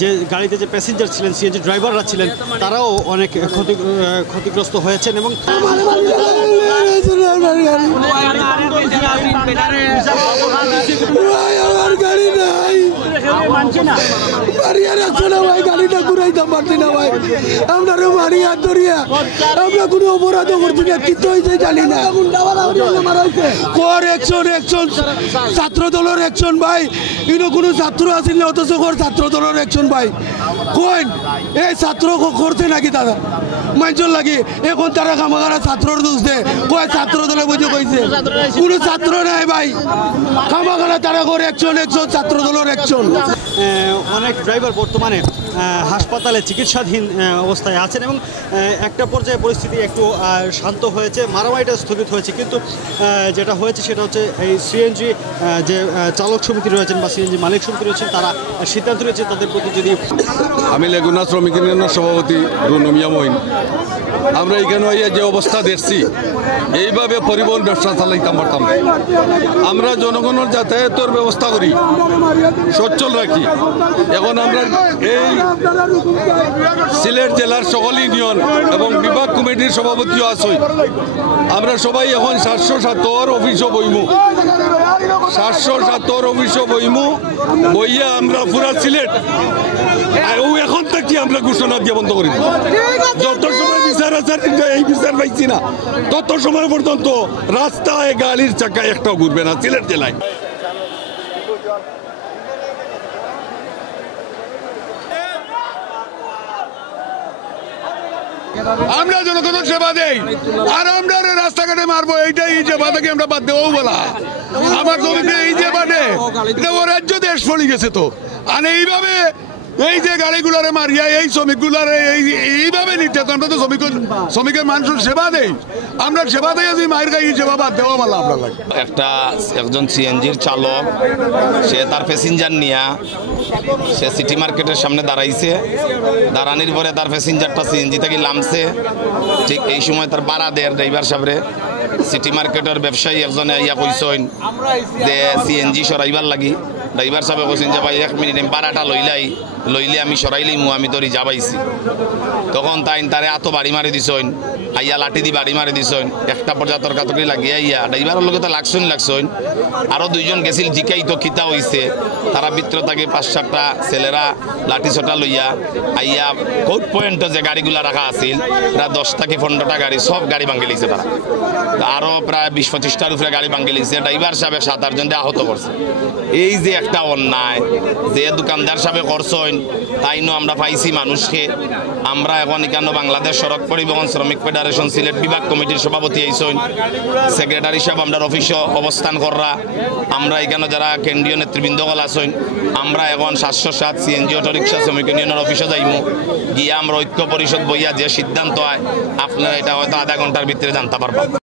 যে গাড়িতে যে প্যাসেঞ্জার ছিলেন, সিএনজি ড্রাইভাররা ছিলেন, তারাও অনেক ক্ষতিগ্রস্ত হয়েছেন এবং গাড়িটা ঘুরাইতাম পারছি না ভাই, আমরা মারিয়া ধরিয়া আমরা কোনো অপরাধ করছি না, কিন্তু হয়েছে জানি না। ছাত্র দলের একজন ভাই, ইনো কোনো ছাত্র আসিল অথচ ছাত্র দলের একজন ভাই কইন এই ছাত্র করছে নাকি দাদা মানুষের লাগে, এখন তারা কামাগারা ছাত্রর দোষ দেয়, কয় ছাত্র দলে বুঝে কইছে কোনো ছাত্র নাই ভাই, কামাগারা তারা করে একজন ছাত্র দলের একজন। অনেক ড্রাইভার বর্তমানে হাসপাতালে চিকিৎসাধীন অবস্থায় আছেন এবং একটা পর্যায়ে পরিস্থিতি একটু শান্ত হয়েছে, মারামারিটা স্থগিত হয়েছে, কিন্তু যেটা হয়েছে সেটা হচ্ছে এই সিএনজি যে চালক সমিতি রয়েছেন বা সিএনজি মালিক সমিতি রয়েছেন, তারা সিদ্ধান্ত নিয়েছে তাদের প্রতি যদি। আমি লেগুনা শ্রমিক ইউনিয়নের সভাপতি রুনমিয়া মঈন। আমরা এখানে যে অবস্থা দেখছি, এইভাবে পরিবহন ব্যবসা চালাইতাম পারতাম না। আমরা জনগণের যাতায়াতের ব্যবস্থা করি, সচ্ছল রাখি। এখন আমরা এই সিলেট জেলার সকল ইউনিয়ন এবং বিভাগ কমিটির সভাপতিও আছি। আমরা সবাই এখন 707 অফিসও বইমু, 707 অফিসও বইমু, বইয়া আমরা পুরা সিলেট এখন থেকে আমরা ঘোষণা দিয়ে বন্ধ করি। যত সময় বিচার আছে এই বিচার পাইছি না, তত সময় পর্যন্ত রাস্তায় গাড়ির চাকা একটাও ঘুরবে না সিলেট জেলায়। আমরা জনগণের সেবা দেই আর আমরা রাস্তাঘাটে মারবো, এইটাই যে বাধাকে আমরা বাদ দেবো বলা। আমার জমিতে এই যে বাদে এটা ও রাজ্য দেশ পড়ে গেছে তো, আর এইভাবে এই যে গাড়িগুলারে মারিয়া এই শ্রমিকগুলারে এইভাবে নিতে, আমরা তো শ্রমিকের মানুষের সেবা দেই, আমরা সেবা দেই যদি মায়ের গাড়ি সেবা বাদ দেওয়া ভালো আপনার লাগে। একজন সিএনজির চালক, সে তার প্যাসেঞ্জার নিয়ে সে সিটি মার্কেটের সামনে দাঁড়াইছে, দাঁড়ানোর পরে তার প্যাসেঞ্জারটা সিএনজি থেকে নামছে। ঠিক এই সময় তার বাড়া দেয় ড্রাইভার সাহেবরে। সিটি মার্কেটের ব্যবসায়ী একজনে ইয়া কইসেন যে সিএনজি সরাইবার লাগি, ড্রাইভার সাহেব কইছেন যে ভাই 1 মিনিট বাড়াটা লইলে আমি সরাইলেই আমি তো রিজার্ভ আইছি। তখন তারে এত বাড়ি মারি দিছেন, আইয়া লাঠি দি বাড়ি মারি দিছেন। একটা পর্যায়ে তর্কাতর্কি লাগিয়ে আইয়া ড্রাইভারের লগে তো লাগছেন আরও 2 জন গেছিল, জিকাই তো খিতা হইছে। তারা ভিতর থাকে 5-7টা ছেলেরা লাঠি ছটা লইয়া আইয়া কোর্ট পয়েন্টে যে গাড়িগুলা রাখা আছিল প্রায় 10 থেকে 15টা গাড়ি, সব গাড়ি ভাঙে লিছে তারা। আরও প্রায় 20-25টার উপরে গাড়ি ভাঙে লিছে। ড্রাইভার সাহেব 7-8 জন আহত করছে। এই যে একটা অন্যায় যে দোকানদার সাহেব করছেন, তাই আমরা পাইছি মানুষকে। আমরা এখন এখানে বাংলাদেশ সড়ক পরিবহন শ্রমিক ফেডারেশন সিলেট বিভাগ কমিটির সভাপতি আইসেন, সেক্রেটারি সাহেব আমরা অফিসে অবস্থান করা, আমরা এখানে যারা কেন্দ্রীয় নেতৃবৃন্দগল আছেন, আমরা এখন 707 সিএনজি অটো রিক্সা শ্রমিক ইউনিয়নের অফিসে যাইমু, গিয়ে আমরা ঐক্য পরিষদ বইয়া যে সিদ্ধান্ত হয় আপনারা এটা হয়তো আধা ঘন্টার ভিতরে জানতে পারবেন।